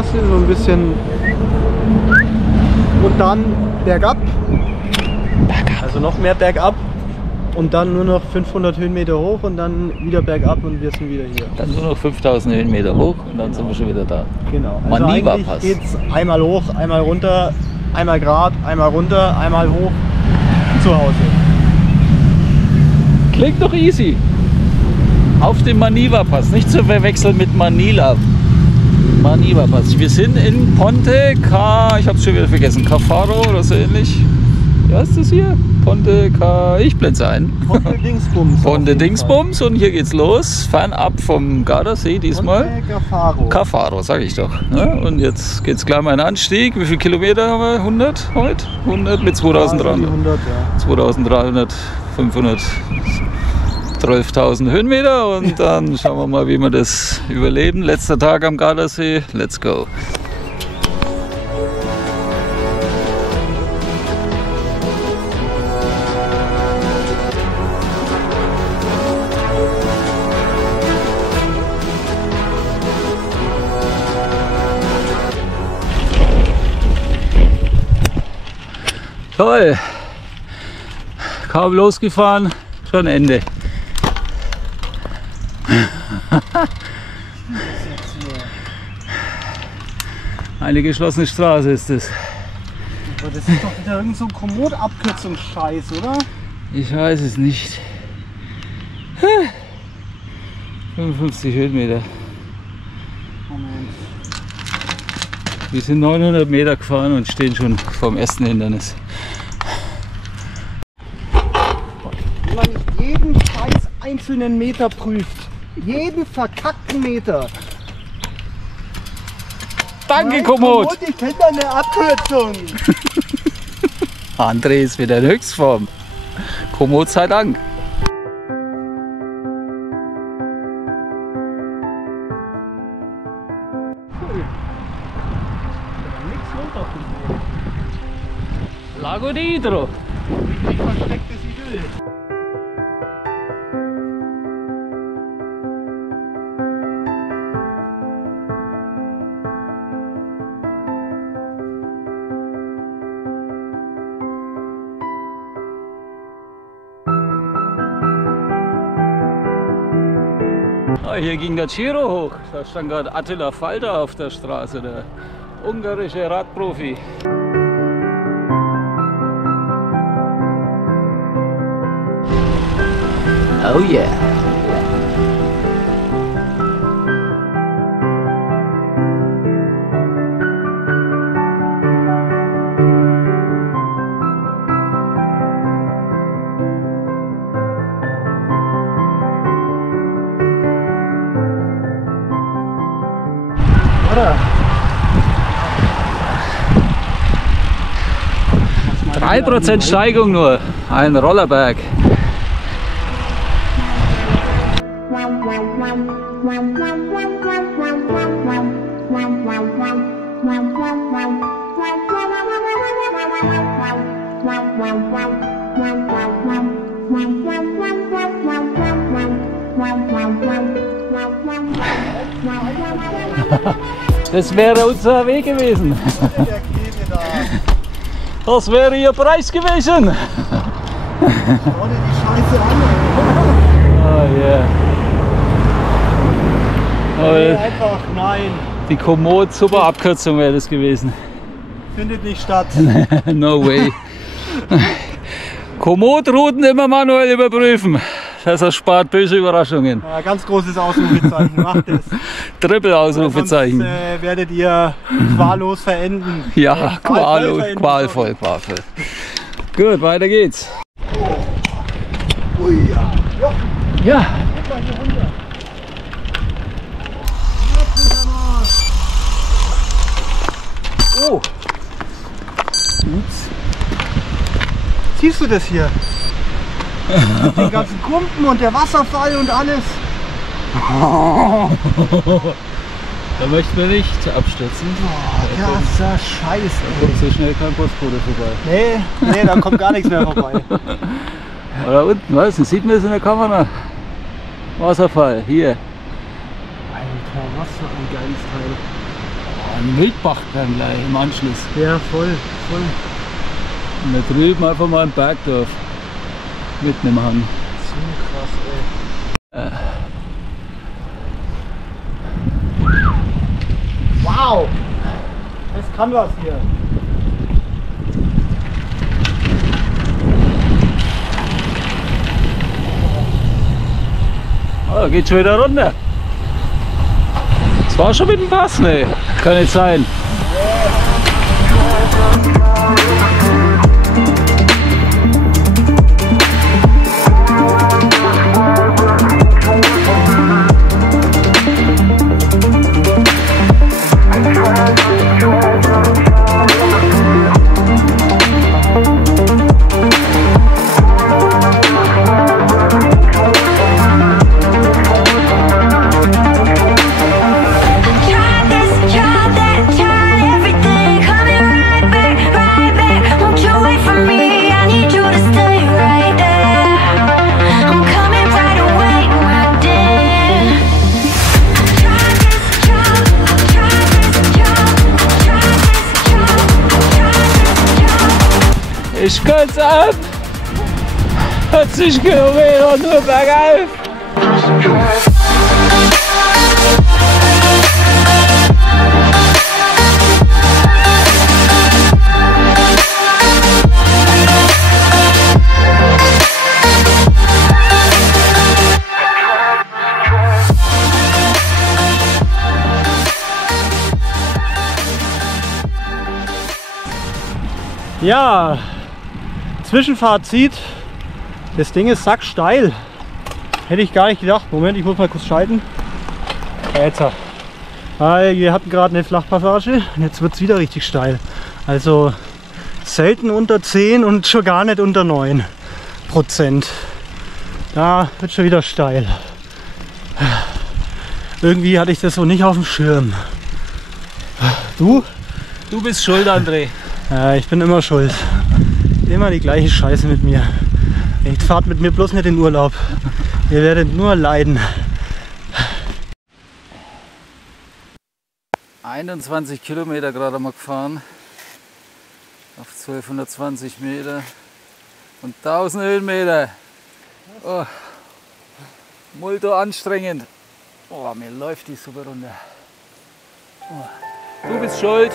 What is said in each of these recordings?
Straße, so ein bisschen und dann bergab. Also noch mehr bergab und dann nur noch 500 Höhenmeter hoch und dann wieder bergab und wir sind wieder hier. Dann nur noch 5000 Höhenmeter hoch und dann sind wir schon wieder da. Genau. Also Maniva-Pass. Geht's einmal hoch, einmal runter, einmal gerade, einmal runter, einmal hoch zu Hause. Klingt doch easy. Auf dem Maniva-Pass, nicht zu verwechseln mit Manila. Maniva-Pass. Wir sind in Ponte ich hab's schon wieder vergessen, Cafaro oder so ähnlich. Was ist das hier? Ponte ich blende ein. Ponte Dingsbums. Ponte Dingsbums und hier geht's los. Fernab vom Gardasee diesmal. Ponte Cafaro. Cafaro, sag ich doch. Ne? Und jetzt geht's gleich mal in den Anstieg. Wie viele Kilometer haben wir? 100 heute? 100 mit 2300. 100, ja. 2300, 500. 12.000 Höhenmeter und dann schauen wir mal, wie wir das überleben. Letzter Tag am Gardasee. Let's go. Toll. Kaum losgefahren, schon Ende. Eine geschlossene Straße ist es. Aber das ist doch wieder irgend so ein Komoot-Abkürzungsscheiß, oder? Ich weiß es nicht. 55 Höhenmeter. Moment. Wir sind 900 Meter gefahren und stehen schon vor dem ersten Hindernis. Wenn man nicht jeden scheiß einzelnen Meter prüft. Jeden verkackten Meter. Danke, Komoot! Ich kenne da eine Abkürzung. André ist wieder in Höchstform. Komoot sei Dank. Lago di Idro. Richtig verstecktes Idyll. Ah, hier ging der Giro hoch. Da stand gerade Attila Falter auf der Straße, der ungarische Radprofi. Oh yeah. Oder? 3% Steigung nur. Ein Rollerberg. Das wäre unser Weg gewesen. Das wäre Ihr Preis gewesen. Schau dir die Scheiße an. Oh yeah. Nee, einfach nein. Die Komoot, super Abkürzung wäre das gewesen. Findet nicht statt. No way. Komoot-Routen immer manuell überprüfen. Das erspart böse Überraschungen. Ja, ganz großes Ausrufezeichen, macht es. Triple-Ausrufezeichen. Sonst werdet ihr quallos verenden. Ja, qualvoll. Gut, weiter geht's. Ui, ja. Ja. Guck mal hier runter. Oh. Ups. Siehst du das hier? Den ganzen Kumpen und der Wasserfall und alles. Da möchten wir nicht abstürzen. Oh, krasser Scheiß, ey. Kommt so schnell kein Postbote vorbei. Nee, da kommt gar nichts mehr vorbei. Da unten, was? Sieht man das in der Kamera? Wasserfall, hier. Alter, was für ein geiles Teil. Ein Wildbach dann gleich im Anschluss. Ja, voll, voll. Und da drüben einfach mal ein Bergdorf. Mitten im Hang. So krass, ey. Wow! Das kann was hier. Oh, geht schon wieder runter. Das war schon mit dem Pass, ne? Kann nicht sein. Ich kann's ab! 40 Kilometer nur bergauf! Ja, Zwischenfazit, das Ding ist sacksteil. Hätte ich gar nicht gedacht. Moment, ich muss mal kurz schalten. Jetzt. Weil wir hatten gerade eine Flachpassage und jetzt wird es wieder richtig steil. Also selten unter 10 und schon gar nicht unter 9%. Da wird schon wieder steil. Irgendwie hatte ich das so nicht auf dem Schirm. Du? Du bist schuld, André. Ja, ich bin immer schuld. Immer die gleiche Scheiße mit mir. Ihr fahrt mit mir bloß nicht in Urlaub. Ihr werdet nur leiden. 21 Kilometer gerade mal gefahren. Auf 1220 Meter. Und 1000 Höhenmeter. Oh. Multo anstrengend. Oh, mir läuft die super runter. Oh. Du bist schuld.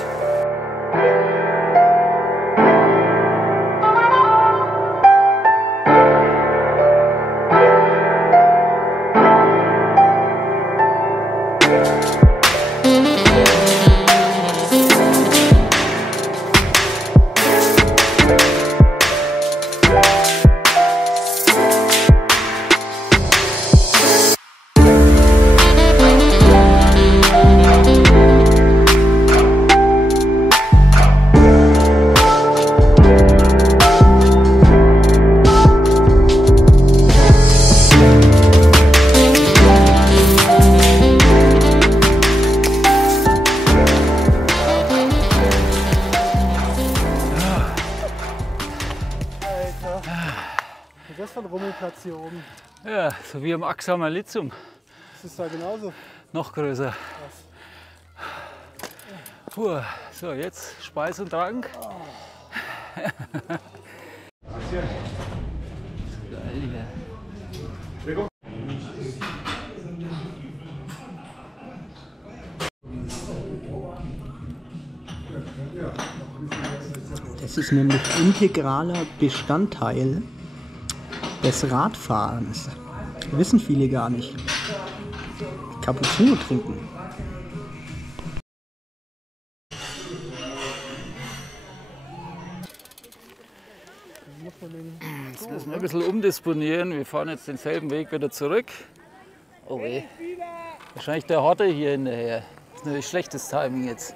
Das ist ein Rummelplatz hier oben. Ja, so wie am Axamer Litzium. Das ist da genauso. Noch größer. Puh, so, jetzt Speis und Trank. Oh. Geil hier. Das ist nämlich integraler Bestandteil des Radfahrens. Wissen viele gar nicht. Cappuccino trinken. Jetzt müssen wir ein bisschen umdisponieren. Wir fahren jetzt denselben Weg wieder zurück. Oh weh. Wahrscheinlich der Horte hier hinterher. Das ist natürlich schlechtes Timing jetzt.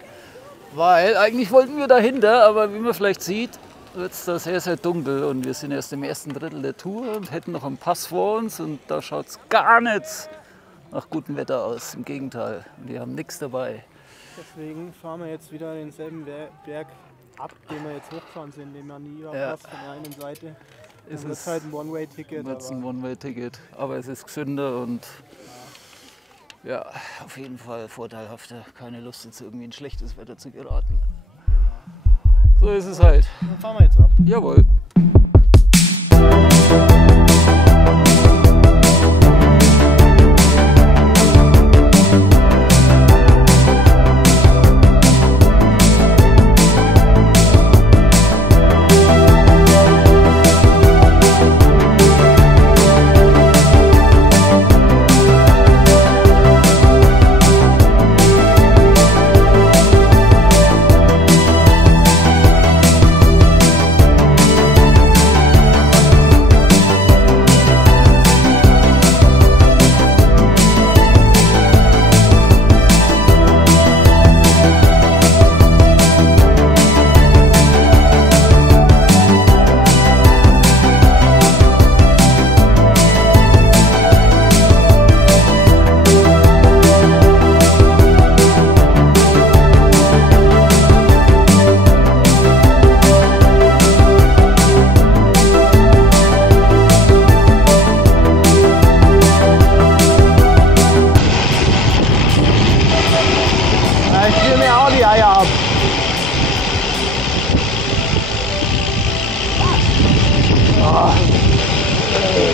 Weil eigentlich wollten wir dahinter, aber wie man vielleicht sieht, wird es da sehr, sehr dunkel und wir sind erst im ersten Drittel der Tour und hätten noch einen Pass vor uns und da schaut es gar nicht nach gutem Wetter aus. Im Gegenteil, wir haben nichts dabei. Deswegen fahren wir jetzt wieder denselben Berg ab, den wir jetzt hochgefahren sind, den Maniva Pass von der einen Seite. Das ist halt ein One-Way-Ticket. Aber ein One-Way-Ticket, aber es ist gesünder und Ja, auf jeden Fall vorteilhafter. Keine Lust, jetzt irgendwie in schlechtes Wetter zu geraten. So ist es halt. Dann fahren wir jetzt ab. Jawohl.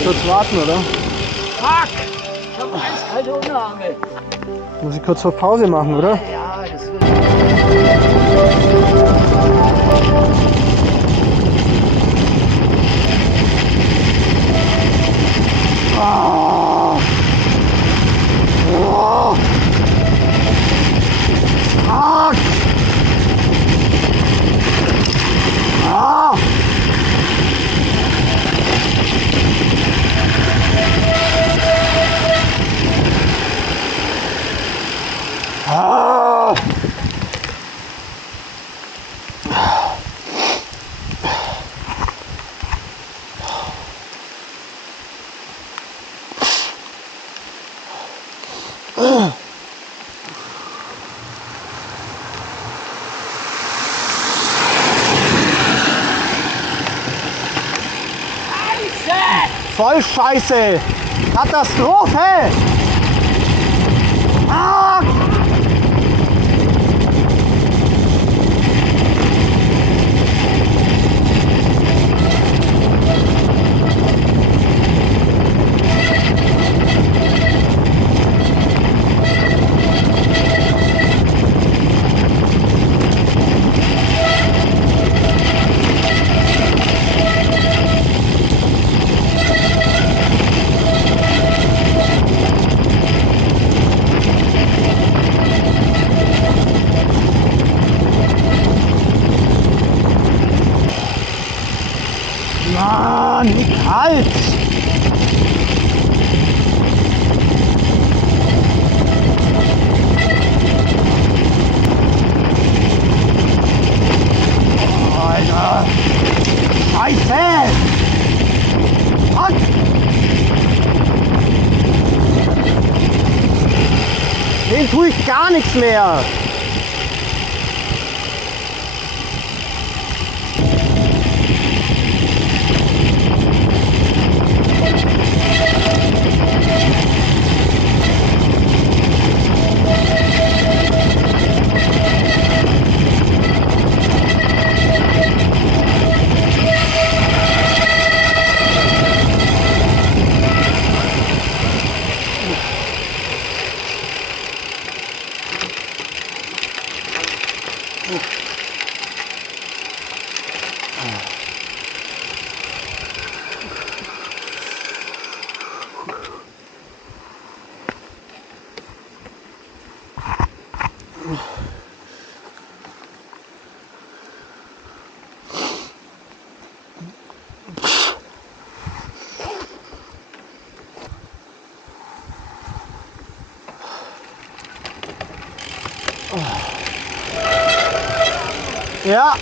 Kurz warten, oder? Fuck! Ich hab eiskalte Unterarme. Muss ich kurz vor Pause machen, oder? Ja, das wird. Oh. Oh. Fuck! Ah. Ah. Voll Scheiße! Katastrophe! Ah! Mann, wie kalt! Oh, Alter! Scheiße! Fuck! Den tue ich gar nichts mehr! Ja.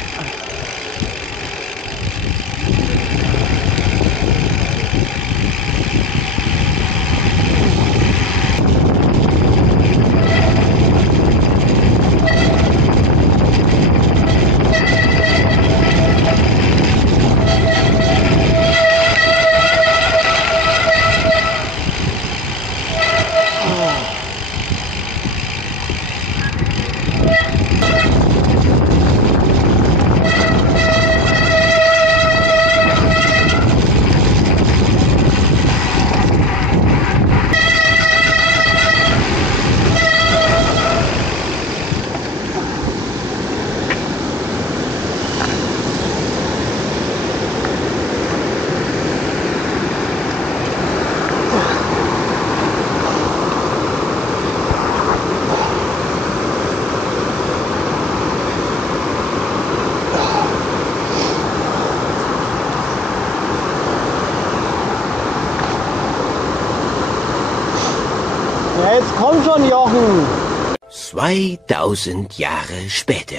Ja, jetzt komm schon, Jochen. 2000 Jahre später.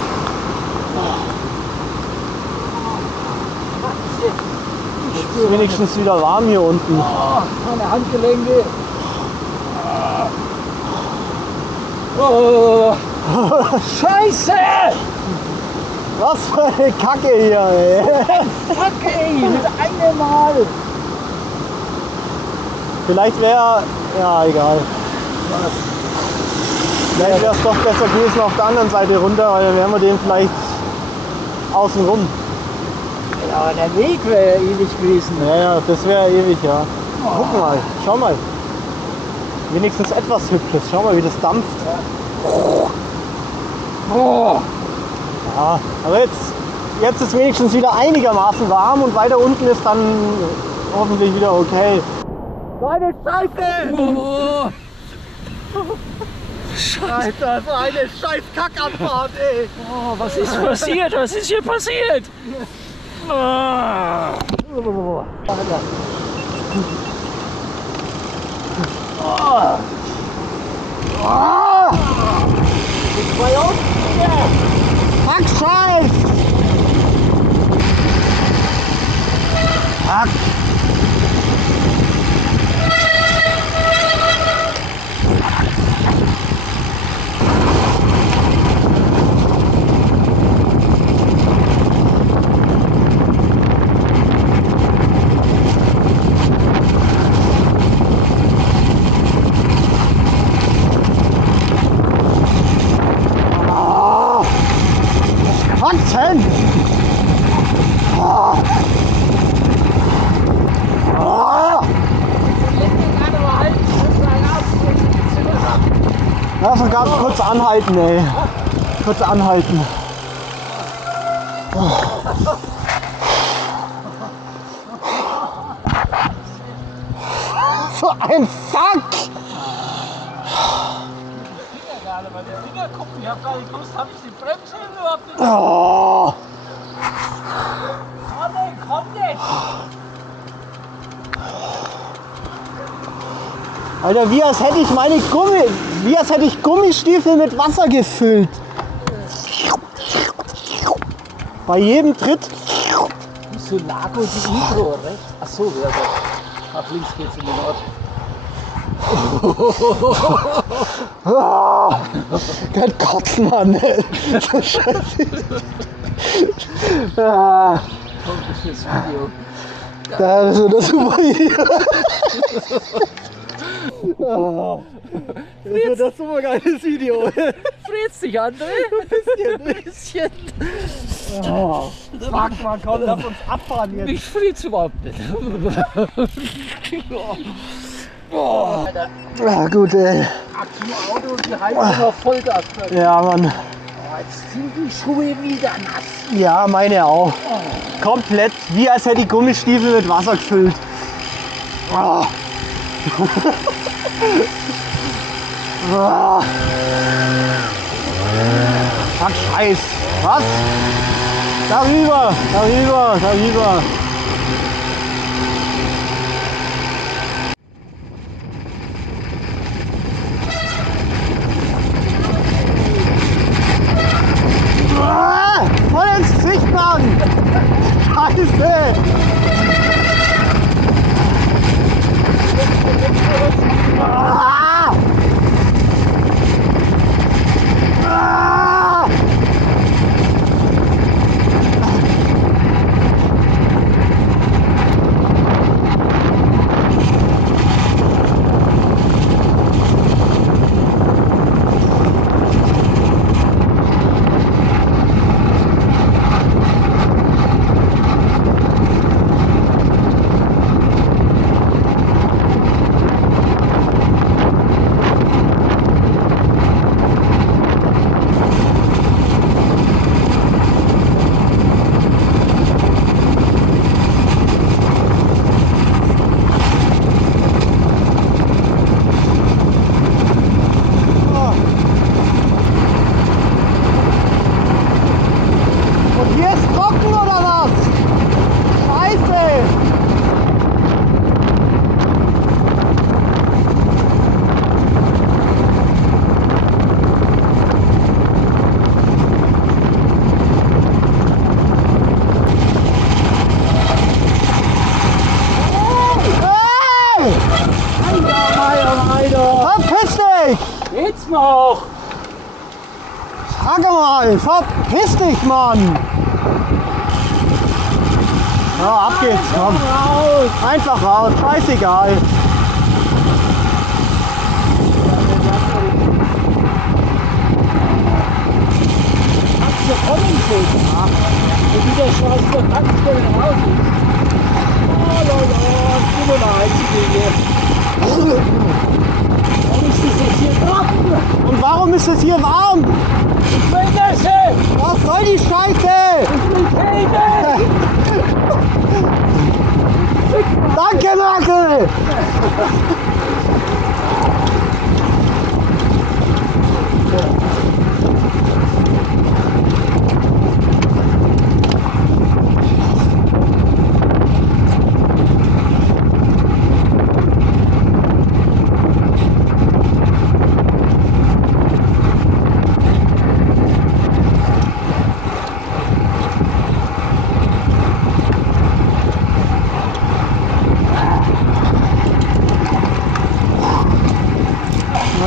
Jetzt ist wenigstens wieder warm hier unten. Meine Handgelenke. Oh, Scheiße! Was für eine Kacke hier, ey. Fuck ey, mit einem Mal. Vielleicht wäre, ja egal. Vielleicht wäre es doch besser gewesen auf der anderen Seite runter, weil dann wären wir den vielleicht außen rum. Ja, aber der Weg wäre ewig gewesen. Ja, das wäre ewig, ja. Guck mal, schau mal. Wenigstens etwas Hübsches. Schau mal, wie das dampft. Oh. Ja, aber jetzt ist wenigstens wieder einigermaßen warm und weiter unten ist dann hoffentlich wieder okay. Meine Scheiße! Oh. Alter, so eine scheiß Kackabfahrt, ey! Oh, was ist passiert? Was ist hier passiert? Oh. Fuck, Scheiß! Fuck! Kotzen! Oh. Oh. Ja, so ganz kurz anhalten, ey. Kurz anhalten. Oh. So ein Fuck! Ich hab gar nicht gewusst, hab ich die Bremse überhaupt nicht? Oh. Komm jetzt! Alter, wie als hätte ich Gummistiefel mit Wasser gefüllt. Bei jedem Tritt. So Lago die Intro, rechts? Achso, ja, da. Ab links geht's in den Ort. Oh, kein Kotzen, Mann. So scheiße. Ah, Kommt das fürs Video. das ist das super hier. Oh, das wird das super geiles Video. Frierst dich, André? Ein bisschen. Oh, fuck, man, komm, lass uns abfahren jetzt. Mich friert's überhaupt nicht. Boah. Ah, gut, ey. Akku-Auto und die halten immer Vollgas. Ja, Mann. Jetzt sind die Schuhe wieder nass. Ja, meine auch. Komplett, wie als hätte ich Gummistiefel mit Wasser gefüllt. Oh. Oh. Fuck, Scheiß. Was? Darüber, darüber, darüber. Voll ins Gesicht, Mann! Scheiße! Ah! Ah! weiter. Verpiss dich! Geht's noch? Sag mal, verpiss dich, Mann! Ja, ab geht's, komm. Raus. Einfach raus, scheißegal. Kannst du kommen, Schulter? Und dieser Scheiß der Tankstelle raus ist. Ich bin der Einzige hier. Warum ist das jetzt hier trocken? Und warum ist es hier warm? Ich will Nässe! Was soll die Scheiße? Ich will Kälte! Danke, Merkel!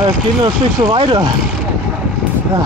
Es geht noch ein Stück so weiter. Ja.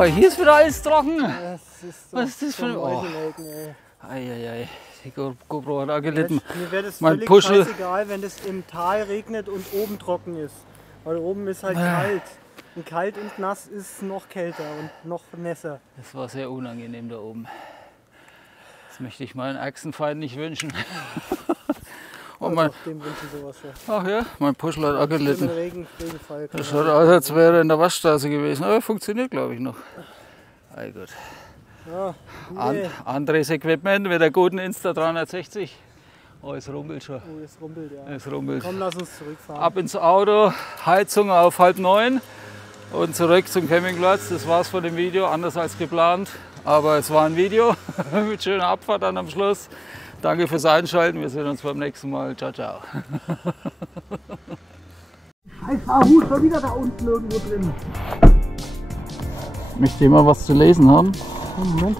Oh, hier ist wieder alles trocken. Das ist so. Was ist das für ein... Oh. Eieiei, die GoPro hat auch gelitten. Mir wäre das mein völlig Puschel. scheißegal, wenn es im Tal regnet und oben trocken ist. Weil oben ist halt kalt. Und kalt und nass ist noch kälter und noch nässer. Das war sehr unangenehm da oben. Das möchte ich meinen Achsenfeind nicht wünschen. Und mein, dem wünschen sowas schon. ach ja, mein Puschel hat auch gelitten. Regenfall. Das schaut aus, als wäre er in der Waschstraße gewesen. Aber funktioniert, glaube ich, noch. Ei gut. Ja, Anderes Equipment mit der guten Insta 360. Oh, es rumpelt schon. oh, es rumpelt, ja. Es rumpelt. Komm, lass uns zurückfahren. Ab ins Auto, Heizung auf 8:30 und zurück zum Campingplatz. Das war's von dem Video, anders als geplant. Aber es war ein Video mit schöner Abfahrt dann am Schluss. Danke fürs Einschalten. Wir sehen uns beim nächsten Mal. Ciao, ciao. Scheiß Hut schon wieder da unten irgendwo drin. Möchte jemand was zu lesen haben? Moment.